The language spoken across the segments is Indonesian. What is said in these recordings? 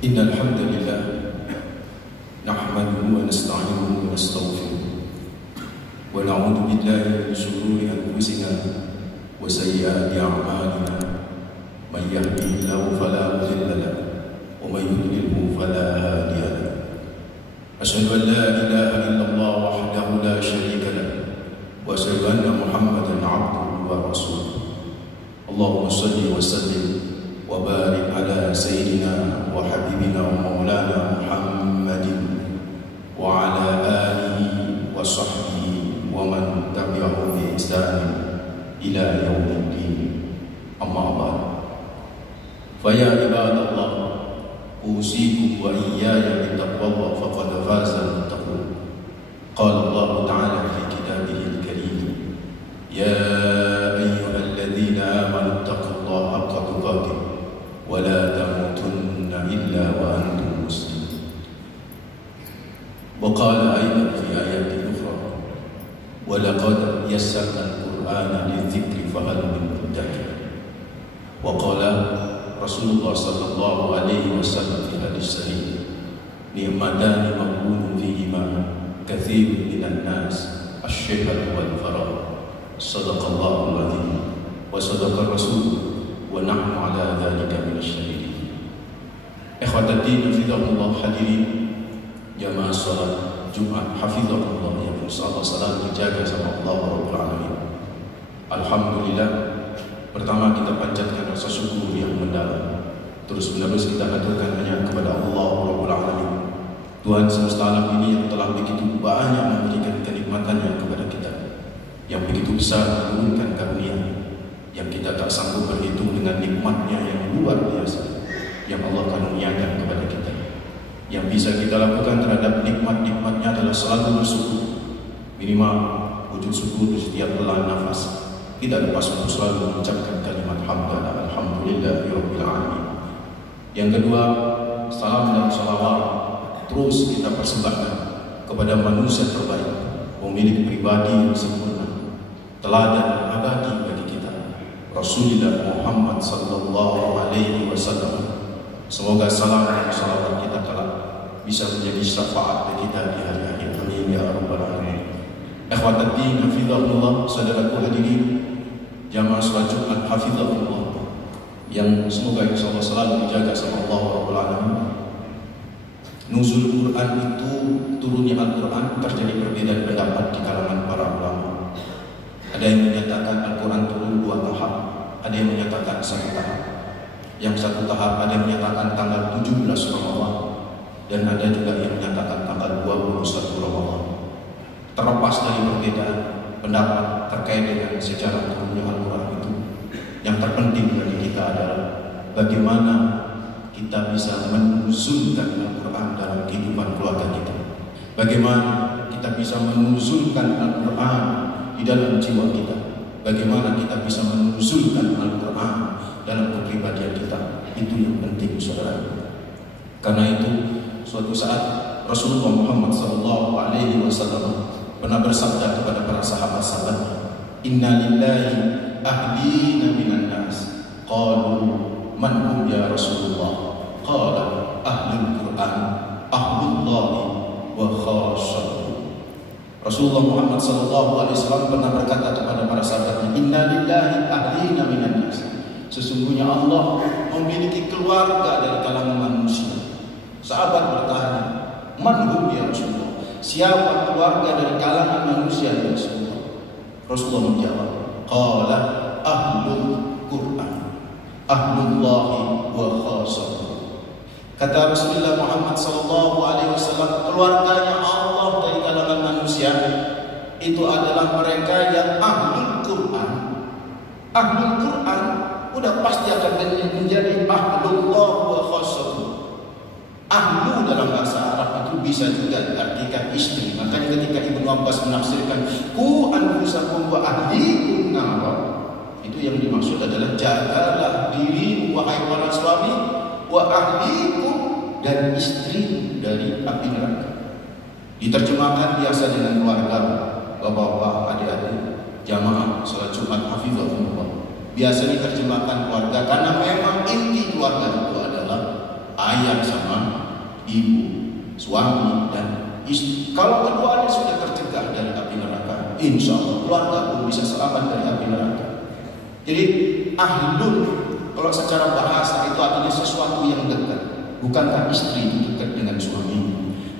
Innal hamdalillah nahmaduhu wa nasta'inuhu wa nastaghfiruh wa na'udzu billahi min shururi anfusina wa sayyiati a'malina may yahdihillahu fala mudilla lahu wa may yudlilhu fala hadiya lahu. Asyhadu an la ilaha illallah wahdahu la syarika lahu wa asyhadu anna Muhammadan 'abduhu wa rasuluh. Allahumma shalli wa sallim wa barik ala sayyidina wa habibina wa maulana Muhammadin wa ala alihi wa sahbihi wa man tabi'ahum bi ihsan ila yaumiddin. Amma ba'd. Fa ya ibadallah, usikum wa iyaya bi taqwallah faqad faza al-muttaqun. Qala Allah ta'ala fi kitabihi al-karim, ya ayyuhalladzina amanu taqullaha haqqa tuqatih wa la tamutunna illa wa antum muslimun. Wa qala aidan fi ayatin ukhra, wa laqad yassarna al-Qur'ana lidh-dhikri fahal min muddakir. Wa qala Rasulullah sallallahu alaihi wasallam fi hadis sahih, ni'matani maqbulun fihima katsirun minan nas asy-syihhatu wal faragh. Shadaqallahul azim wa sadaqa rasul wa nahnu ala dzalika minasyahidin. Ikhwatal din fillah, hadirin jamaah salat Jumat hafizahullah, ya insyaallah salat dijaga sama Allah Rabbul Alamin. Alhamdulillah, pertama kita panjatkan rasa syukur yang mendalam, terus menerus kita haturkan hanya kepada Allah Rabbul Alamin, Tuhan semesta alam ini yang telah begitu banyak memberikan kenikmatannya kepada kita, yang begitu besar menurunkan karunia yang kita tak sanggup berhitung dengan nikmatnya yang luar biasa yang Allah karuniakan kepada kita. Yang bisa kita lakukan terhadap nikmat-nikmatnya adalah selalu bersyukur. Minimal wujud syukur di setiap helaan nafas. Tidak lepas untuk selalu mengucapkan kalimat hamdalah alhamdulillahirabbil alamin. Yang kedua, salam dan salawat terus kita persembahkan kepada manusia terbaik, pemilik pribadi yang sempurna, teladan abadi bagi kita, Rasulullah Muhammad sallallahu alaihi wasallam. Semoga salam dan salawat kita kelak bisa menjadi syafaat bagi kita di hari akhir. Amin ya rabbal alamin. Ikhwatal din hafizahullah, saudaraku hadirin jamaah salat Jumat hafizahullah, yang semoga insyaallah selalu dijaga sama Allah Rabbul Alamin. Nuzul Quran itu, turunnya Al-Quran, terjadi perbedaan pendapat di kalangan para ulama. Ada yang menyatakan Al-Quran turun 2 tahap, ada yang menyatakan 1 tahap. Yang 1 tahap ada yang menyatakan tanggal 17 Ramadan, dan ada juga yang menyatakan tanggal 21 Ramadan. Terlepas dari perbedaan pendapat terkait dengan sejarah turunnya Al-Quran itu, yang terpenting bagi kita adalah bagaimana kita bisa menuzulkan Al-Quran dalam kehidupan keluarga kita. Bagaimana kita bisa menuzulkan Al-Quran di dalam jiwa kita. Bagaimana kita bisa menuzulkan Al-Quran dalam kepribadian kita. Itu yang penting, saudara. Karena itu suatu saat Rasulullah Muhammad SAW pernah bersabda kepada para sahabat-sahabatnya, inna lillahi ahlina minan nas. Qalu man hum ya Rasulullah? Qala ahlul Quran, ahlullahi wa khasyatuhu. Rasulullah Muhammad SAW pernah berkata kepada para sahabatnya, inna lillahi ahlina minan nas. Sesungguhnya Allah memiliki keluarga dari kalangan manusia. Sahabat bertanya, man hum ya Rasulullah? Siapa keluarga dari kalangan manusia ya Rasulullah? Rasulullah menjawab, qala ahlul Quran, ahlullahi wa khasyatuhu. Kata Rasulullah Muhammad SAW, keluarganya Allah dari kalangan manusia itu adalah mereka yang ahlul Quran. Ahlul Quran udah pasti akan menjadi ahlullah wa khasyatuhu. Ahlu dalam bahasa Arab itu bisa juga diartikan istri. Makanya ketika Ibnu Abbas menafsirkan ku anfusakum wa ahlikum nar, itu yang dimaksud adalah jagalah diri wahai para suami, wa ahlikum, dan istri dari api neraka. Diterjemahkan biasa dengan keluarga, bapak-bapak, adik-adik, jamaah salat Jumat hafizahumullah. Biasa diterjemahkan keluarga karena memang inti keluarga itu adalah ayah sama ibu, suami dan istri. Kalau keduanya sudah tercegah dari api neraka, insya Allah keluarga pun bisa selamat dari api neraka. Jadi ahlul, kalau secara bahasa itu artinya sesuatu yang dekat. Bukankah istri itu dekat dengan suami?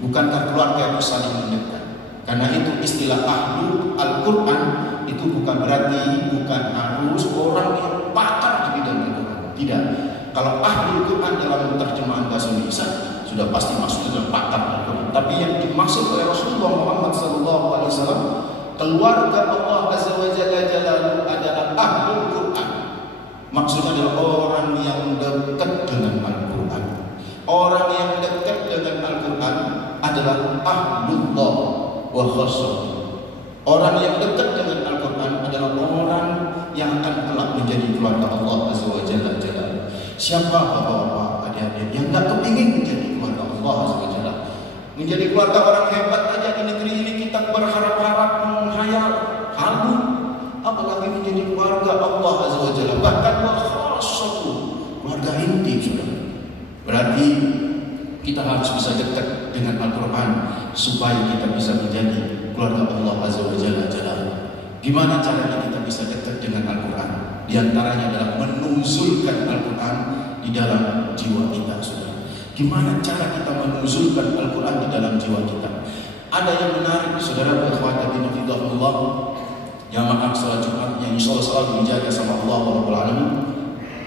Bukankah keluarga itu saling mendekat? Karena itu istilah ahlul Al-Quran itu bukan berarti harus orang yang pakar di bidang Al-Quran. Tidak. Kalau ahlul Quran dalam terjemahan bahasa Indonesia sudah pasti masuk dalam pakar Al-Quran. Tapi yang dimaksud oleh Rasulullah Muhammad SAW, keluarga Allah Azza wa Jalla adalah ahlul Quran. Maksudnya adalah orang yang dekat dengan Al-Quran. Orang yang dekat dengan Al-Quran adalah ahlullah wa khassatuh. Orang yang dekat dengan Al-Quran adalah orang yang akan kelak menjadi keluarga Allah Azza wa Jalla. Siapa bapak-bapak, adik-adik yang tidak kepingin menjadi keluarga Allah Azza wa Jalla? Menjadi keluarga orang hebat aja di negeri ini kita berharap-harap, menghayal, halu, apalagi menjadi keluarga Allah Azza wa Jalla. Bahkan wa khassatuh, keluarga inti sudah. Berarti kita harus bisa dekat dengan Al-Quran supaya kita bisa menjadi keluarga Allah Azza wa Jalla. Gimana caranya kita bisa dekat dengan Al-Quran? Di antaranya adalah menuzulkan Al-Quran di dalam jiwa kita, saudara. Gimana cara kita menuzulkan Al-Quran di dalam jiwa kita? Ada yang menarik, saudara, ikhwati fillah, jamaah salat Jumat yang insyaallah selalu dijaga sama Allah Rabbul Alamin.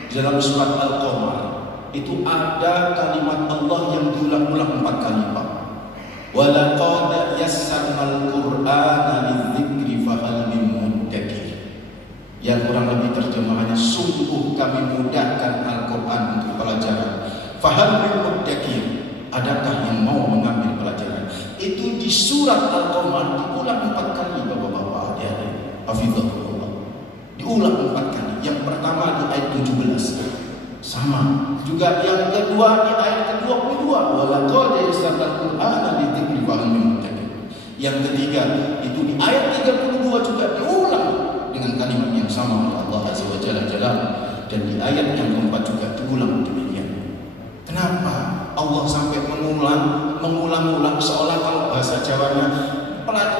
Di dalam surat Al-Qamar itu ada kalimat Allah yang diulang-ulang 4 kali, Pak. Wa laqad yassarnal Qur'ana lidzikri fahal min muddakir. Yang kurang lebih terjemahannya, sungguh kami mudahkan Al-Quran untuk pelajaran. Fahal min muddakir, adakah yang mau mengambil pelajaran? Itu di surat Al-Qamar diulang 4 kali, bapak-bapak, adik-adik. Hafizahullah. Diulang 4 kali. Yang pertama di ayat 17. Sama. Juga yang kedua di ayat ke-22. Wa laqad yassarnal Qur'ana lidzikri fahal min muddakir. Yang ketiga itu di ayat 32 juga diulang dengan kalimat yang sama oleh Allah Azza wa Jalla. Dan di ayat yang keempat juga diulang demikian. Kenapa Allah sampai mengulang-ulang seolah kalau bahasa Jawanya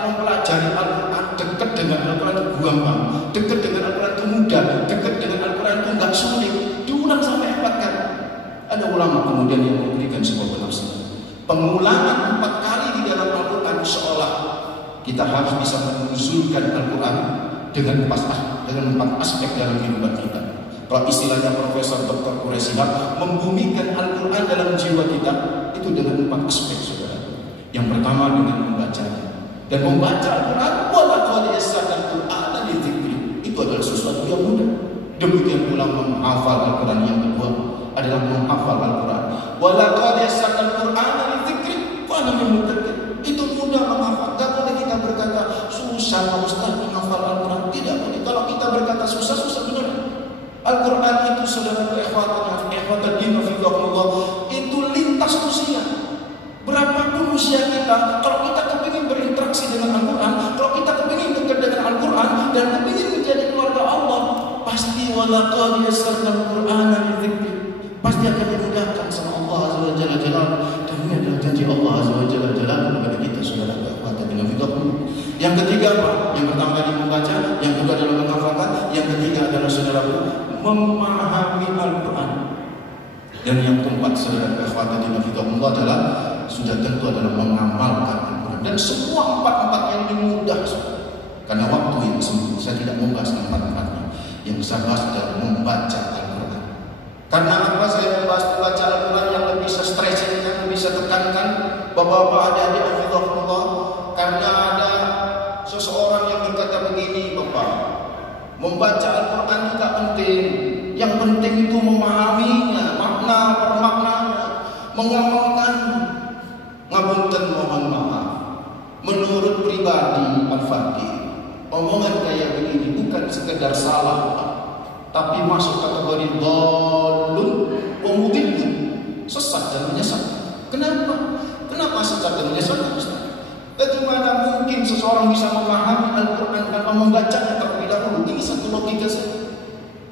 mempelajari Al-Quran dekat dengan Al-Quran itu gampang, dekat dengan Al-Quran itu mudah, dekat dengan Al-Quran itu enggak sulit. Diulang sampai 4 kali. Ada ulama kemudian yang memberikan sebuah penafsiran. Pengulangan 4 kali di dalam Al-Quran seolah kita harus bisa menuzulkan Al-Quran dengan 4 aspek dalam kehidupan kita. Kalau istilahnya Profesor Dr. Quraisy Shihab, membumikan Al-Quran dalam jiwa kita itu dengan 4 aspek, saudara. Yang pertama dengan membacanya. Dan membaca Al-Quran, wa laqad yassarnal Qur'ana lidzikri, itu adalah sesuatu yang mudah. Demikian pula menghafal Al-Quran. Yang kedua adalah menghafal Al-Quran. Wa laqad yassarnal Qur'ana lidzikri fahal min muddakir. Itu mudah menghafal. Enggak boleh kita berkata susah Pak Ustaz menghafal Al-Quran. Tidak boleh. Kalau kita berkata susah benar. Al-Quran itu, saudara ikhwatuddin fillah, itu lintas usia. Berapapun usia kita, kalau kita kepingin berinteraksi dengan Al-Quran, kalau kita kepingin dekat dengan Al-Quran dan kepingin menjadi keluarga Allah, pasti wa laqad yassarnal Qur'ana lidzikri, pasti akan dimudahkan sama Allah Azza wa Jalla. Dan ini adalah janji Allah Azza wa Jalla kepada kita, saudara ikhwatuddin fillah. Yang ketiga apa? Yang pertama tadi membaca, yang kedua adalah menghafalkan, yang ketiga adalah saudaraku memahami Al-Quran. Dan yang keempat, saudara ikhwatuddin fillah, adalah sudah tentu adalah mengamalkan Al-Quran. Dan semua 4-4 yang ini mudah, saudara. Karena waktu yang sempit, saya tidak membahas 4-4-nya. Yang saya bahas adalah membaca Al-Quran. Karena apa saya membahas membaca Al-Quran yang lebih saya stretching, yang lebih saya tekankan, bapak-bapak adik-adik hafizahullah, karena ada seseorang yang berkata begini, Bapak, membaca Al-Quran juga penting. Yang penting itu memahaminya, makna per maknanya, mengamalkan. Ngapunten mohon maaf. Menurut pribadi Al-Fatih, omongan kayak begini bukan sekedar salah, tapi masuk kategori dhalun wa mudillun, sesat dan menyesatkan. Kenapa sesat dan menyesatkan, Ustaz? Bagaimana mungkin seseorang bisa memahami Al-Quran tanpa membacanya terlebih dahulu? Ini satu logika saja.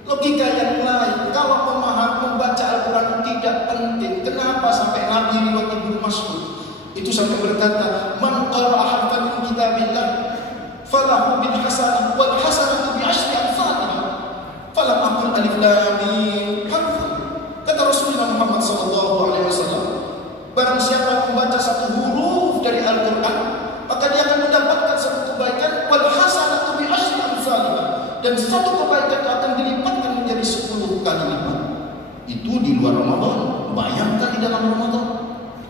Logika yang lain, kalau membaca Al-Quran tidak penting. Kenapa sampai Nabi riwayat Ibnu Mas'ud itu sampai berkata, "Man qara'a harfan min kitabillah falahu bil hasanah wal hasanatu bi asyri amsalha." Falam aqul alif lam mim harfun. Kata Rasulullah Muhammad SAW, barang siapa membaca satu huruf dari Al-Quran, maka dia akan mendapatkan satu kebaikan, wal hasanatu bi asyri amsalha, dan satu kebaikan akan dilipatkan menjadi 10 kali lipat. Itu di luar Ramadan, bayangkan di dalam Ramadan.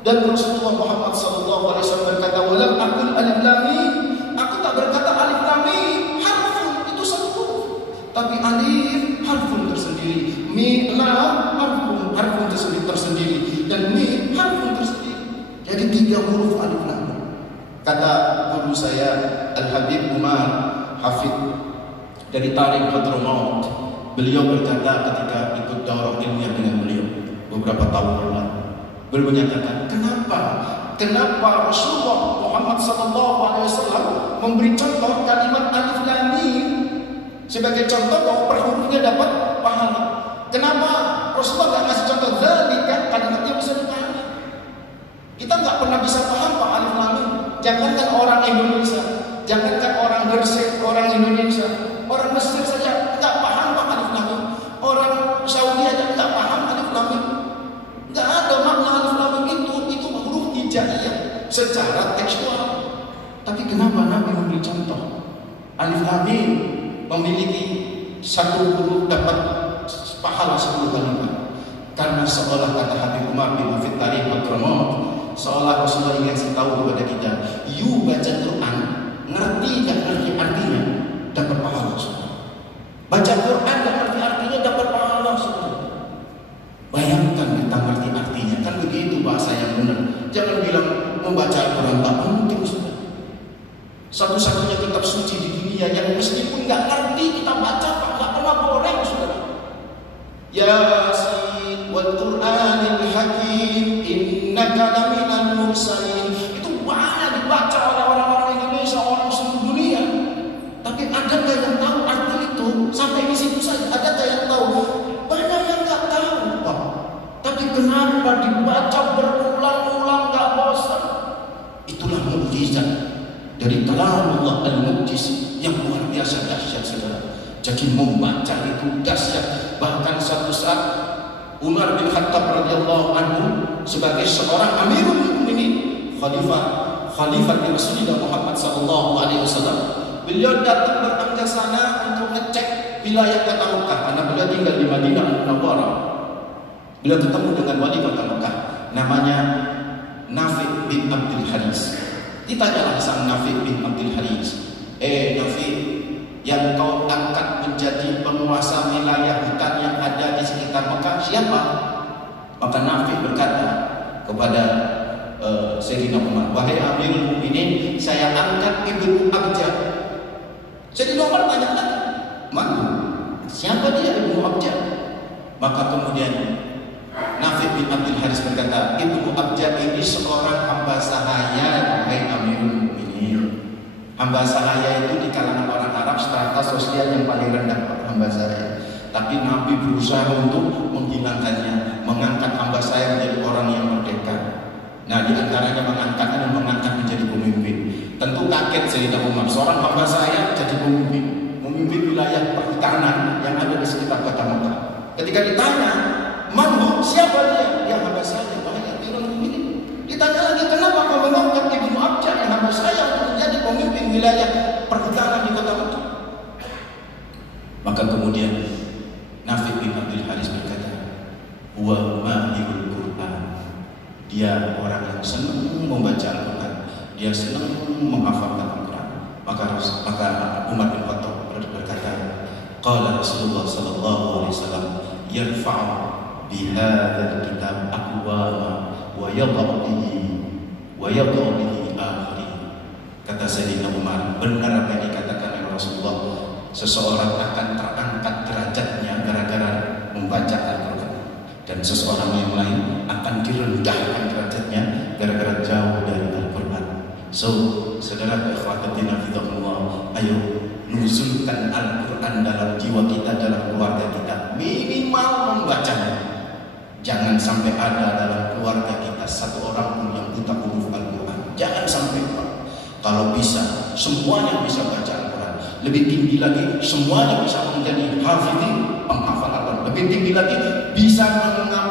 Dan Rasulullah Muhammad SAW berkata, "Walam aqul alif lam mim." Aku tak berkata alif lam mim harfun, itu satu huruf. Tapi alif harfun tersendiri, mim lam harfun tersendiri, dan mim harfun tersendiri. Jadi 3 huruf alif lam mim. Kata guru saya Al-Habib Umar Hafid dari Tarik Hadramaut, beliau berkata ketika ikut daurah ilmiah dengan beliau beberapa tahun lalu, beliau menyatakan, kenapa Rasulullah Muhammad SAW memberi contoh kalimat alif lam mim sebagai contoh bahwa per hurufnya dapat pahala. Kenapa Rasulullah tidak kasih contoh dzalika, kalimatnya bisa dipahami? Kita nggak pernah bisa paham Pak alif lam mim. Jangankan orang Indonesia, jangankan orang Gresik, orang Indonesia, orang Mesir saja nggak paham Pak alif lam mim. Orang Saudi aja nggak paham alif lam mim. Nggak ada makna alif lam mim itu huruf hijaiyah secara tekstual. Tapi kenapa Nabi memberi contoh? Alif lam mim memiliki satu huruf dapat pahala 10 kali lipat. Karena seolah kata Habib Umar bin Hafid Tarik Hadramaut, seolah Rasulullah ingin kasih tahu kepada kita, you baca Quran, ngerti dan ngerti artinya, dapat pahala semua. Baca Quran dan ngerti artinya dapat pahala semua. Bayangkan kita ngerti artinya, kan begitu bahasa yang benar. Jangan bilang membaca Al-Quran tak mungkin sudah. Satu-satunya kitab suci di dunia yang meskipun nggak ngerti kita baca, Pak, nggak pernah boleh sudah. Yasin wal Qur'anil Hakim innaka laminal mursalin. Itu banyak dibaca oleh orang-orang Indonesia, orang seluruh dunia. Tapi adakah yang tahu arti itu? Sampai di situ saja. Adakah yang tahu? Banyak yang nggak tahu, Pak. Tapi kenapa dibaca berulang-ulang nggak bosan? Itulah mukjizat dari kalamullah al-mu'jiz yang luar biasa dahsyat, saudara. Jadi membaca itu dahsyat. Bahkan satu saat Umar bin Khattab radhiyallahu anhu sebagai seorang Amirul Mukminin, khalifah di Rasulullah Muhammad sallallahu alaihi wasallam, beliau datang datang ke sana untuk ngecek wilayah kota Mekah karena beliau tinggal di Madinah Munawwarah. Beliau ketemu dengan wali kota Mekah namanya Nafi bin Abdul Haris. Ditanyalah sang Nafi bin Abdul Haris, Nafi, yang kau angkat menjadi penguasa wilayah hutan yang ada di sekitar Mekah siapa? Maka Nafi berkata kepada Sayyidina Umar, wahai Amirul Mukminin, saya angkat Ibnu Abjad. Sayyidina Umar tanya lagi, mana? Siapa dia Ibnu Abjad? Maka kemudian Nafi bin Abdul Haris berkata, Ibnu Abjad ini seorang hamba sahaya, wahai Amirul Mukminin. Hamba sahaya itu di kalangan orang Arab strata sosial yang paling rendah, hamba sahaya. Tapi Nabi berusaha untuk menghilangkannya, mengangkat hamba sahaya menjadi orang yang merdeka. Nah, di antaranya mengangkat menjadi pemimpin. Tentu kaget Sayyidina Umar, seorang hamba sahaya jadi memimpin wilayah perikanan yang ada di sekitar kota Mekah. Ketika ditanya, "Man, siapa dia?" "Ya hamba sahaya, wahai Amirul Mukminin." Ditanya lagi, "Kenapa kau mengangkat Ibnu Abjad yang hamba sahaya untuk menjadi pemimpin wilayah perikanan di kota Mekah?" Maka kemudian Nafi bin Abdul Haris berkata, "Huwa mahirul Quran." Dia orang yang senang membaca Al-Quran, dia senang menghafalkan Al-Quran. Maka Umar bin Khattab berkata, qala Rasulullah sallallahu alaihi wasallam, yarfa'u bihadzal kitab aqwama wa yadh'u bihi akhirin. Kata Sayyidina Umar, benar apa yang dikatakan oleh Rasulullah, seseorang akan terangkat derajatnya gara-gara membaca Al-Quran, dan seseorang yang lain akan direndahkan derajatnya gara-gara jauh dari Al-Quran. So, saudara ikhwatiddin fillah, ayo nuzulkan Al-Quran dalam jiwa kita, dalam keluarga kita, minimal membacanya. Jangan sampai ada dalam keluarga kita satu orang pun yang buta huruf Al-Quran. Jangan sampai, Pak. Kalau bisa, semuanya bisa baca Al-Quran. Lebih tinggi lagi, semuanya bisa menjadi hafidhin, penghafal Al-Quran. Lebih tinggi lagi, bisa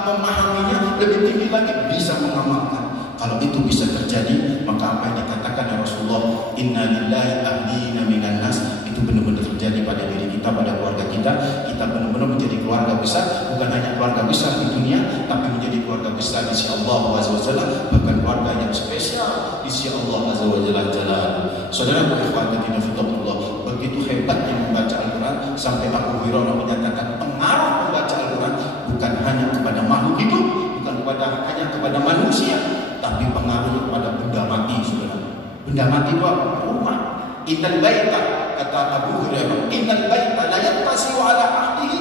memahaminya. Lebih tinggi lagi, bisa mengamalkan. Kalau itu bisa terjadi, maka apa yang dikatakan oleh Rasulullah, Inna lillahi ahlina minan nas, itu benar-benar terjadi pada diri kita, pada keluarga kita. Kita benar-benar menjadi keluarga besar, bukan hanya keluarga besar di dunia, tapi menjadi keluarga besar di sisi Allah Azza wa Jalla, bahkan keluarga yang spesial di sisi Allah Azza wa Jalla. Saudara ikhwati fillah, begitu hebatnya membaca Al-Quran sampai Abu Hurairah menyatakan pengaruh membaca Al-Quran bukan hanya kepada makhluk hidup, bukan hanya kepada manusia, tapi pengaruh kepada benda mati, saudara. Benda mati itu apa? Rumah. Innal baita, kata Abu Hurairah, innal baita la yattasi'u ala ahlihi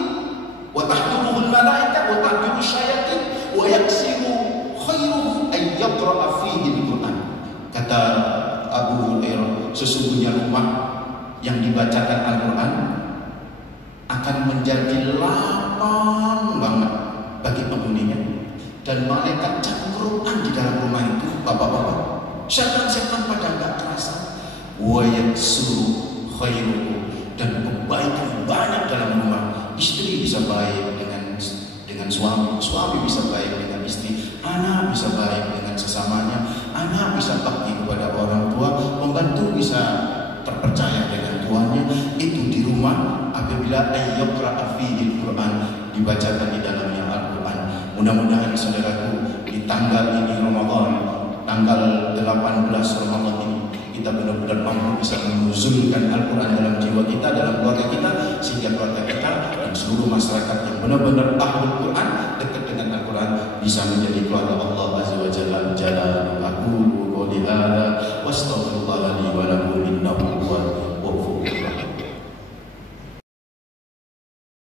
wa tahduruhu al-malaikah wa tahduruhu syayatin wa yaksiru khairuhu ay yaqra'a fihi al-Quran. Kata Abu Hurairah, sesungguhnya rumah yang dibacakan Al-Quran akan menjadi lapang banget bagi penghuninya, dan malaikat cangkruan di dalam rumah itu, bapak-bapak, setan-setan pada nggak terasa. Wa yaksuru khairuhu, dan kebaikan banyak dalam rumah. Istri bisa baik dengan suami, suami bisa baik dengan istri, anak bisa baik dengan sesamanya, anak bisa bakti kepada orang tua, pembantu bisa terpercaya dengan tuannya. Itu di rumah apabila ayyaqra'a fihi al-Quran, dibacakan di dalamnya Al-Quran. Mudah-mudahan saudaraku, di tanggal ini Ramadan, tanggal 18 Ramadan ini, kita benar-benar mampu bisa menuzulkan Al-Quran dalam jiwa kita, dalam keluarga kita, sehingga keluarga kita dan seluruh masyarakat yang benar-benar ahlul Quran, dekat dengan Al-Quran, bisa menjadi keluarga Allah Azza wa Jalla. Aku qouli hadza wa astaghfirullah